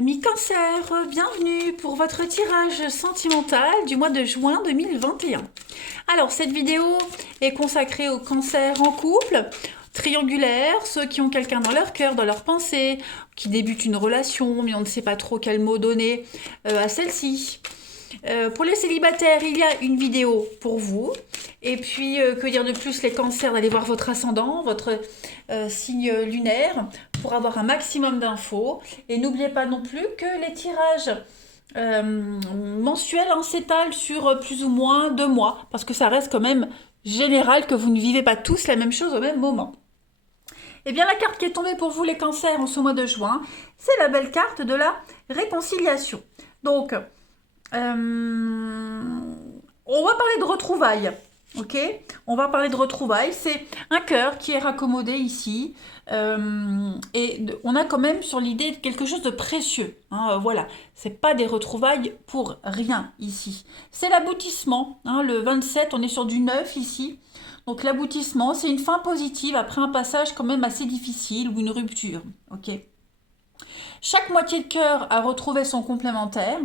Amis Cancer, bienvenue pour votre tirage sentimental du mois de juin 2021. Alors, cette vidéo est consacrée aux cancers en couple, triangulaires, ceux qui ont quelqu'un dans leur cœur, dans leur pensée, qui débutent une relation, mais on ne sait pas trop quel mot donner à celle-ci. Pour les célibataires, il y a une vidéo pour vous. Et puis, que dire de plus, les cancers, d'aller voir votre ascendant, votre signe lunaire, pour avoir un maximum d'infos. Et n'oubliez pas non plus que les tirages mensuels s'étalent sur plus ou moins 2 mois, parce que ça reste quand même général que vous ne vivez pas tous la même chose au même moment. Eh bien, la carte qui est tombée pour vous, les cancers, en ce mois de juin, c'est la belle carte de la réconciliation. Donc, on va parler de retrouvailles. Ok, on va parler de retrouvailles. C'est un cœur qui est raccommodé ici. Et on a quand même sur l'idée de quelque chose de précieux. Voilà, c'est pas des retrouvailles pour rien ici. C'est l'aboutissement. Le 27, on est sur du 9 ici. Donc l'aboutissement, c'est une fin positive après un passage quand même assez difficile ou une rupture. Ok. Chaque moitié de cœur a retrouvé son complémentaire.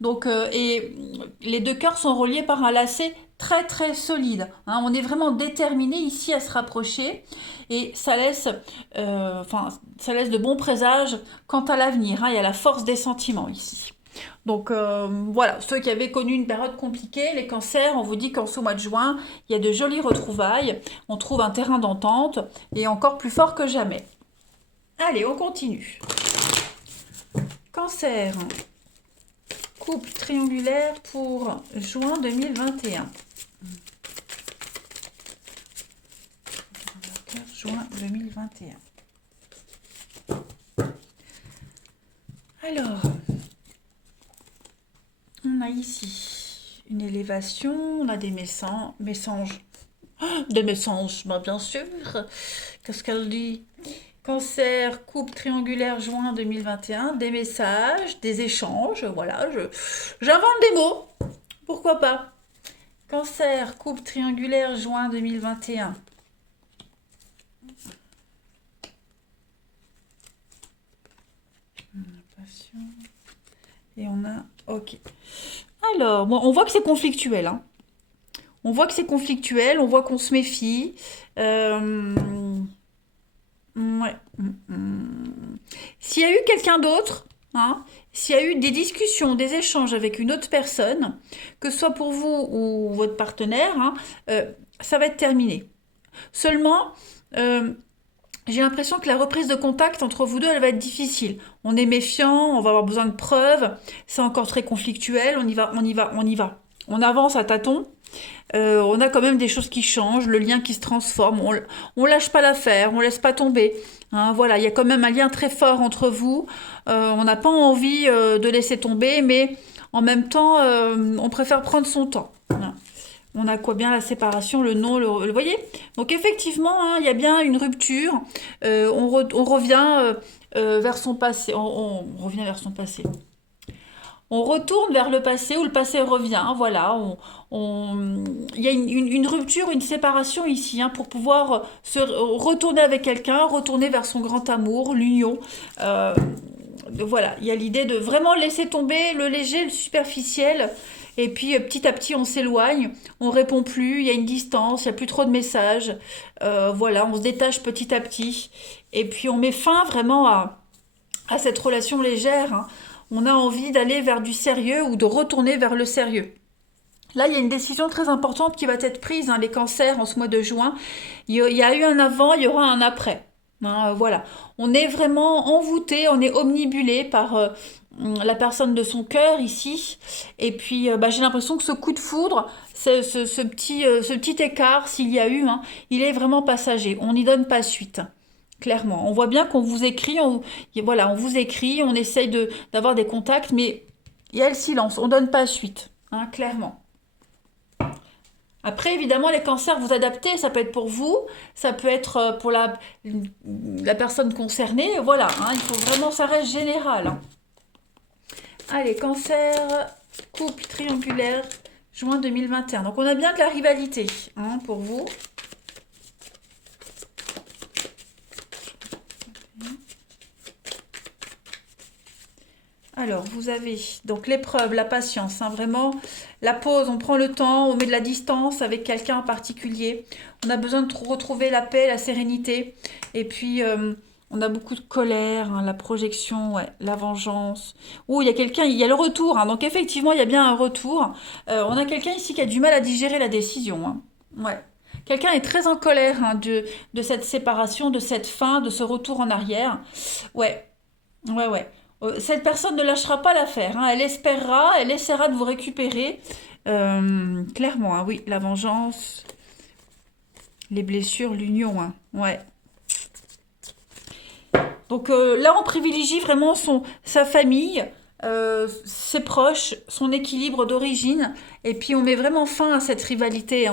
Donc, et les deux cœurs sont reliés par un lacet très très solide. On est vraiment déterminé ici à se rapprocher et ça laisse de bons présages quant à l'avenir. Il y a la force des sentiments ici. Donc voilà, ceux qui avaient connu une période compliquée, les cancers, on vous dit qu'en ce mois de juin, il y a de jolies retrouvailles, on trouve un terrain d'entente et encore plus fort que jamais. Allez, on continue. Cancer, couple triangulaire pour juin 2021. Juin 2021. Alors, on a ici une élévation, on a des messages. Des messages, bien sûr. Qu'est-ce qu'elle dit? Cancer, couple triangulaire, juin 2021, des messages, des échanges, voilà, j'invente des mots, pourquoi pas. Cancer, couple triangulaire, juin 2021. Et on a, ok. Alors, bon, on voit que c'est conflictuel, On voit que c'est conflictuel, on voit qu'on se méfie. Ouais. S'il y a eu quelqu'un d'autre, s'il y a eu des discussions, des échanges avec une autre personne, que ce soit pour vous ou votre partenaire, ça va être terminé. Seulement, j'ai l'impression que la reprise de contact entre vous deux, elle va être difficile. On est méfiant, on va avoir besoin de preuves, c'est encore très conflictuel, on y va, on y va, on y va. On avance à tâtons. On a quand même des choses qui changent, le lien qui se transforme, on lâche pas l'affaire, on laisse pas tomber. Voilà, il y a quand même un lien très fort entre vous. On n'a pas envie de laisser tomber, mais en même temps, on préfère prendre son temps. Voilà. On a quoi bien la séparation, le non, le voyez. Donc effectivement, il y a bien une rupture. On revient vers son passé. On revient vers son passé. On retourne vers le passé ou le passé revient. Voilà, il y a une rupture, une séparation ici pour pouvoir se retourner avec quelqu'un, retourner vers son grand amour, l'union. Voilà, il y a l'idée de vraiment laisser tomber le léger, le superficiel. Et puis petit à petit, on s'éloigne, on répond plus, il y a une distance, il n'y a plus trop de messages. Voilà, on se détache petit à petit. Et puis on met fin vraiment à cette relation légère. On a envie d'aller vers du sérieux ou de retourner vers le sérieux. Là, il y a une décision très importante qui va être prise, les cancers, en ce mois de juin. Il y a eu un avant, il y aura un après. Voilà. On est vraiment envoûté, on est omnibulé par la personne de son cœur ici. Et puis, j'ai l'impression que ce coup de foudre, ce petit écart, s'il y a eu, il est vraiment passager. On n'y donne pas suite. Clairement, on voit bien qu'on vous écrit, voilà, on vous écrit, on essaye d'avoir des contacts, mais il y a le silence, on donne pas suite, clairement. Après, évidemment, les cancers, vous adaptez, ça peut être pour vous, ça peut être pour la personne concernée, voilà, il faut vraiment, ça reste général. Allez, cancer, couple triangulaire, juin 2021. Donc on a bien de la rivalité pour vous. Alors, vous avez donc l'épreuve, la patience, hein, vraiment la pause, on prend le temps, on met de la distance avec quelqu'un en particulier. On a besoin de retrouver la paix, la sérénité. Et puis, on a beaucoup de colère, hein, la projection, ouais, la vengeance. Ouh, il y a quelqu'un, il y a le retour, hein, donc effectivement, il y a bien un retour. On a quelqu'un ici qui a du mal à digérer la décision, hein. Ouais. Quelqu'un est très en colère, hein, de cette séparation, de cette fin, de ce retour en arrière. Ouais. Ouais, ouais. Cette personne ne lâchera pas l'affaire, hein. Elle espérera, elle essaiera de vous récupérer. Clairement, hein, oui, la vengeance, les blessures, l'union, hein. Ouais. Donc là, on privilégie vraiment sa famille, ses proches, son équilibre d'origine. Et puis, on met vraiment fin à cette rivalité.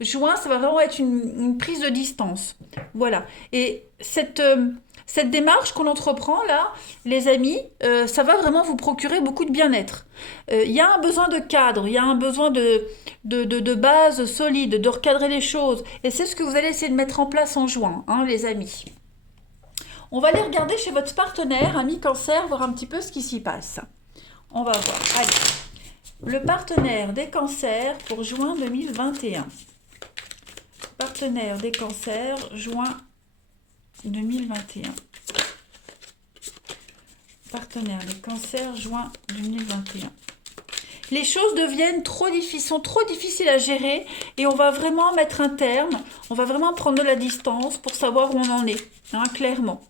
Juin, ça va vraiment être une prise de distance. Voilà. Et cette démarche qu'on entreprend là, les amis, ça va vraiment vous procurer beaucoup de bien-être. Il y a un besoin de cadre, il y a un besoin de base solide, de recadrer les choses. Et c'est ce que vous allez essayer de mettre en place en juin, hein, les amis. On va aller regarder chez votre partenaire, ami cancer, voir un petit peu ce qui s'y passe. On va voir. Allez. Le partenaire des cancers pour juin 2021. Partenaire des cancers, juin 2021. Partenaire des cancers, juin 2021. Les choses sont trop difficiles à gérer et on va vraiment mettre un terme, on va vraiment prendre de la distance pour savoir où on en est, hein, clairement.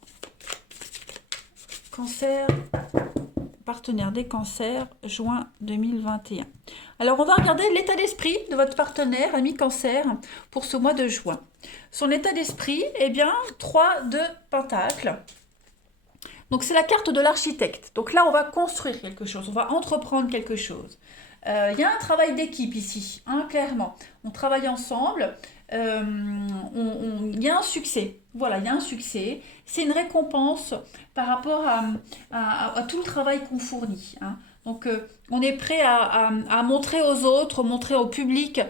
Cancer, partenaire des cancers, juin 2021. Alors, on va regarder l'état d'esprit de votre partenaire, ami cancer, pour ce mois de juin. Son état d'esprit, eh bien, 3 de pentacles. Donc, c'est la carte de l'architecte. Donc là, on va construire quelque chose, on va entreprendre quelque chose. Il y a un travail d'équipe ici, hein, clairement. On travaille ensemble, il y a un succès. Voilà, il y a un succès. C'est une récompense par rapport à tout le travail qu'on fournit, hein. Donc, on est prêt à montrer aux autres, montrer au public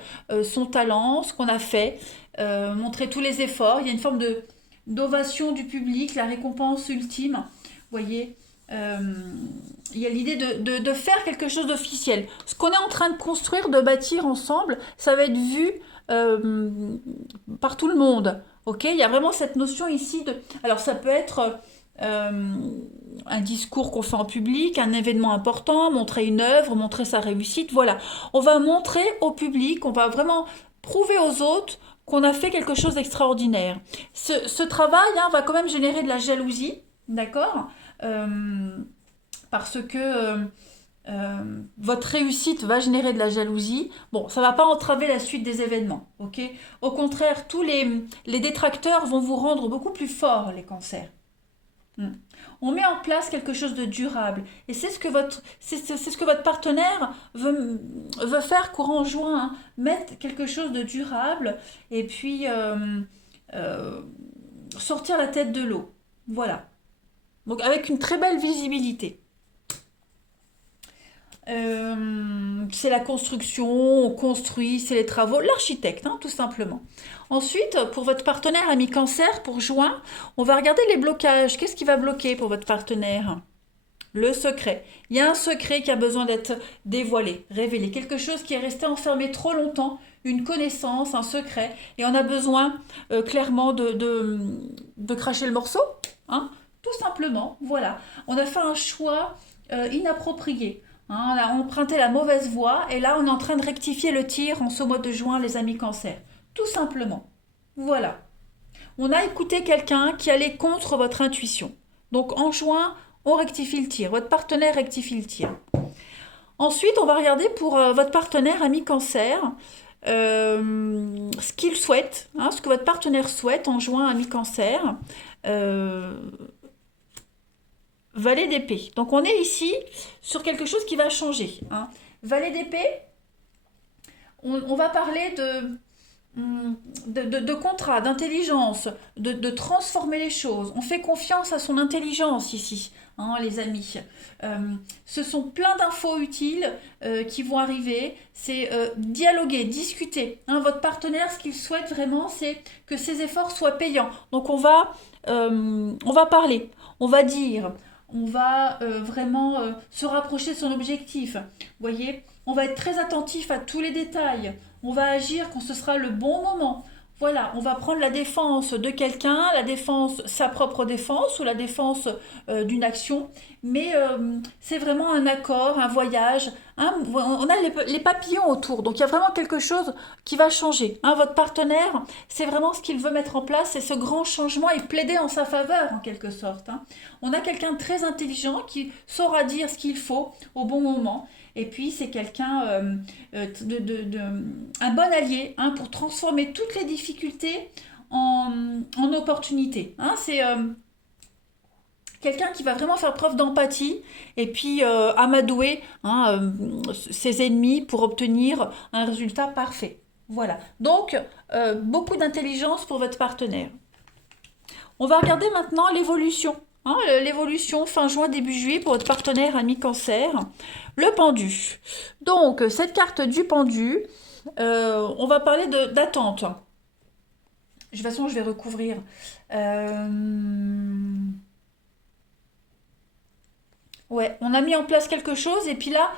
son talent, ce qu'on a fait, montrer tous les efforts. Il y a une forme d'ovation du public, la récompense ultime. Vous voyez, il y a l'idée de faire quelque chose d'officiel. Ce qu'on est en train de construire, de bâtir ensemble, ça va être vu par tout le monde. Ok, il y a vraiment cette notion ici de. Alors ça peut être un discours qu'on fait en public, un événement important, montrer une œuvre, montrer sa réussite. Voilà, on va montrer au public, on va vraiment prouver aux autres qu'on a fait quelque chose d'extraordinaire. Ce travail, hein, va quand même générer de la jalousie, d'accord, parce que votre réussite va générer de la jalousie. Bon, ça ne va pas entraver la suite des événements, ok. Au contraire, tous les détracteurs vont vous rendre beaucoup plus forts, les cancers. On met en place quelque chose de durable. Et c'est ce que votre partenaire veut faire courant juin, hein. Mettre quelque chose de durable et puis sortir la tête de l'eau. Voilà. Donc avec une très belle visibilité. C'est la construction, on construit, c'est les travaux, l'architecte, hein, tout simplement. Ensuite, pour votre partenaire ami cancer, pour juin, on va regarder les blocages. Qu'est-ce qui va bloquer pour votre partenaire? Le secret. Il y a un secret qui a besoin d'être dévoilé, révélé. Quelque chose qui est resté enfermé trop longtemps, une connaissance, un secret. Et on a besoin clairement de cracher le morceau, hein, tout simplement. Voilà. On a fait un choix inapproprié. Hein, on a emprunté la mauvaise voie et là on est en train de rectifier le tir en ce mois de juin, les amis cancer. Tout simplement. Voilà. On a écouté quelqu'un qui allait contre votre intuition. Donc en juin, on rectifie le tir. Votre partenaire rectifie le tir. Ensuite, on va regarder pour votre partenaire ami cancer ce qu'il souhaite, hein, ce que votre partenaire souhaite en juin ami cancer. Valet d'épée. Donc on est ici sur quelque chose qui va changer, hein. Valet d'épée, on va parler de contrat, d'intelligence, de transformer les choses. On fait confiance à son intelligence ici, hein, les amis. Ce sont plein d'infos utiles qui vont arriver. C'est dialoguer, discuter, hein. Votre partenaire, ce qu'il souhaite vraiment, c'est que ses efforts soient payants. Donc on va parler, on va dire. on va vraiment se rapprocher de son objectif. Vous voyez, on va être très attentif à tous les détails. On va agir quand ce sera le bon moment. Voilà, on va prendre la défense de quelqu'un, la défense, sa propre défense ou la défense d'une action. Mais c'est vraiment un accord, un voyage. Hein, on a les papillons autour, donc il y a vraiment quelque chose qui va changer. Hein, votre partenaire, c'est vraiment ce qu'il veut mettre en place, c'est ce grand changement et plaider en sa faveur en quelque sorte. Hein. On a quelqu'un de très intelligent qui saura dire ce qu'il faut au bon moment. Et puis c'est quelqu'un, un bon allié hein, pour transformer toutes les difficultés en opportunités. Hein. C'est quelqu'un qui va vraiment faire preuve d'empathie et puis amadouer hein, ses ennemis pour obtenir un résultat parfait. Voilà. Donc, beaucoup d'intelligence pour votre partenaire. On va regarder maintenant l'évolution. Hein, l'évolution fin juin, début juillet pour votre partenaire ami cancer. Le pendu. Donc, cette carte du pendu, on va parler d'attente. De toute façon, je vais recouvrir. Ouais, on a mis en place quelque chose et puis là,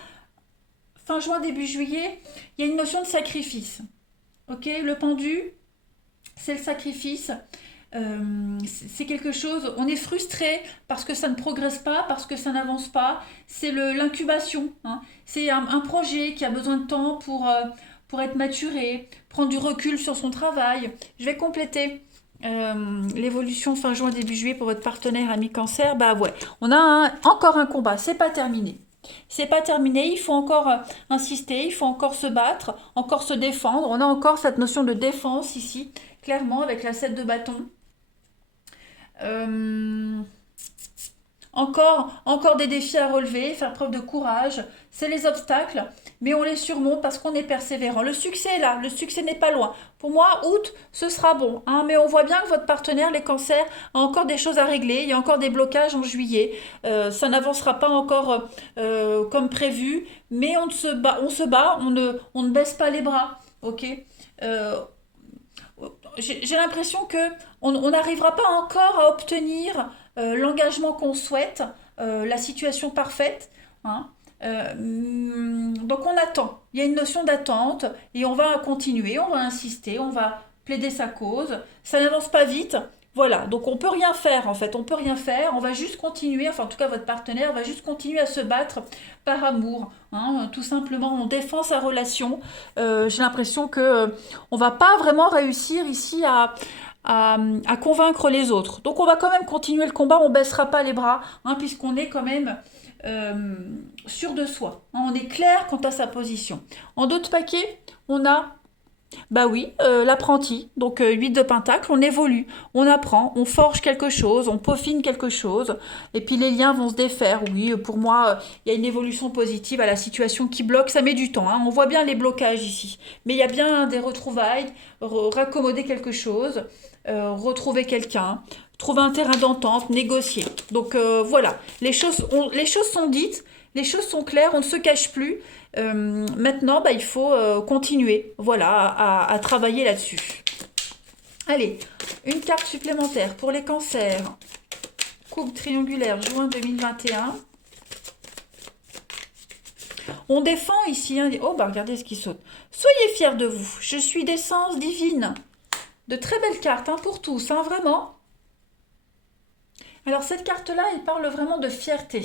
fin juin, début juillet, il y a une notion de sacrifice. Ok, le pendu, c'est le sacrifice. C'est quelque chose, on est frustré parce que ça ne progresse pas, parce que ça n'avance pas. C'est l'incubation. Hein. C'est un projet qui a besoin de temps pour être maturé, prendre du recul sur son travail. Je vais compléter l'évolution fin juin, début juillet pour votre partenaire ami cancer. Bah ouais, on a encore un combat, c'est pas terminé. C'est pas terminé, il faut encore insister, il faut encore se battre, encore se défendre. On a encore cette notion de défense ici, clairement, avec la 7 de bâton. Euh, encore des défis à relever, faire preuve de courage. C'est les obstacles, mais on les surmonte parce qu'on est persévérant. Le succès est là, le succès n'est pas loin. Pour moi, août, ce sera bon. Hein, mais on voit bien que votre partenaire, les cancers, a encore des choses à régler. Il y a encore des blocages en juillet. Ça n'avancera pas encore comme prévu, mais on se bat, on ne baisse pas les bras. Ok. Euh, j'ai l'impression que on n'arrivera pas encore à obtenir l'engagement qu'on souhaite, la situation parfaite. Hein. Donc on attend. Il y a une notion d'attente et on va continuer, on va insister, on va plaider sa cause. Ça n'avance pas vite. Voilà, donc on peut rien faire en fait, on peut rien faire, on va juste continuer, enfin en tout cas votre partenaire va juste continuer à se battre par amour, hein, tout simplement on défend sa relation. J'ai l'impression que on va pas vraiment réussir ici à convaincre les autres. Donc on va quand même continuer le combat, on baissera pas les bras, hein, puisqu'on est quand même sûr de soi. Hein, on est clair quant à sa position. En d'autres paquets, on a bah oui, l'apprenti, donc 8 de pentacle, on évolue, on apprend, on forge quelque chose, on peaufine quelque chose, et puis les liens vont se défaire. Oui, pour moi, il y a une évolution positive à la situation qui bloque, ça met du temps, hein. On voit bien les blocages ici, mais il y a bien des retrouvailles, raccommoder quelque chose, retrouver quelqu'un, trouver un terrain d'entente, négocier. Donc voilà, les choses sont dites, les choses sont claires, on ne se cache plus. Maintenant, bah, il faut continuer voilà, à travailler là-dessus. Allez, une carte supplémentaire pour les cancers. Coupe triangulaire, juin 2021. On défend ici. Hein, oh, bah regardez ce qui saute. Soyez fiers de vous. Je suis d'essence divine. De très belles cartes hein, pour tous, hein, vraiment. Alors, cette carte-là, elle parle vraiment de fierté.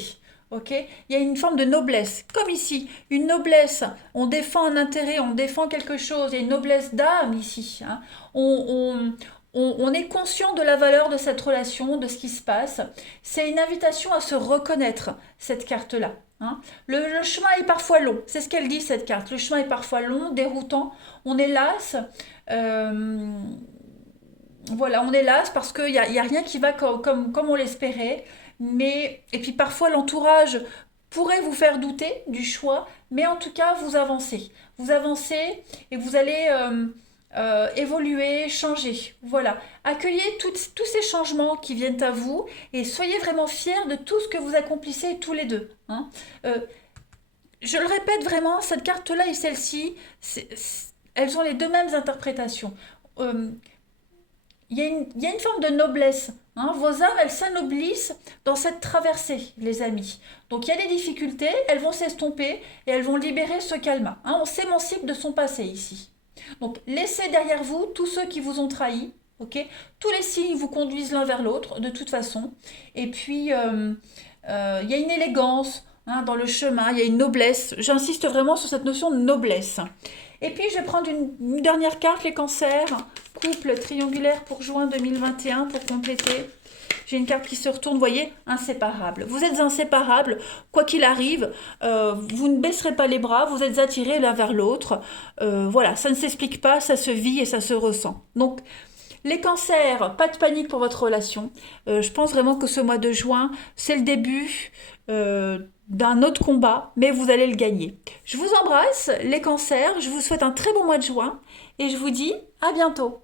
Ok, il y a une forme de noblesse, comme ici, une noblesse. On défend un intérêt, on défend quelque chose. Il y a une noblesse d'âme ici. Hein. On est conscient de la valeur de cette relation, de ce qui se passe. C'est une invitation à se reconnaître, cette carte-là. Hein. Le chemin est parfois long, c'est ce qu'elle dit cette carte. Le chemin est parfois long, déroutant. On est las. Euh, voilà, on est las parce qu'il y a rien qui va comme on l'espérait. Mais, et puis parfois l'entourage pourrait vous faire douter du choix, mais en tout cas vous avancez. Vous avancez et vous allez évoluer, changer. Voilà. Accueillez tous ces changements qui viennent à vous et soyez vraiment fiers de tout ce que vous accomplissez tous les deux. Hein. Euh, je le répète vraiment, cette carte-là et celle-ci, elles ont les deux mêmes interprétations. Euh, il y a une forme de noblesse. Hein. Vos âmes, elles s'anoblissent dans cette traversée, les amis. Donc il y a des difficultés, elles vont s'estomper et elles vont libérer ce calme. Hein. On s'émancipe de son passé ici. Donc laissez derrière vous tous ceux qui vous ont trahi. Ok, tous les signes vous conduisent l'un vers l'autre, de toute façon. Et puis, il y a une élégance hein, dans le chemin, il y a une noblesse. J'insiste vraiment sur cette notion de noblesse. Et puis, je vais prendre une dernière carte, les cancers. Couple triangulaire pour juin 2021 pour compléter. J'ai une carte qui se retourne, vous voyez, inséparable. Vous êtes inséparables, quoi qu'il arrive, vous ne baisserez pas les bras, vous êtes attirés l'un vers l'autre. Voilà, ça ne s'explique pas, ça se vit et ça se ressent. Donc, les cancers, pas de panique pour votre relation. Je pense vraiment que ce mois de juin, c'est le début d'un autre combat, mais vous allez le gagner. Je vous embrasse, les cancers, je vous souhaite un très bon mois de juin et je vous dis à bientôt.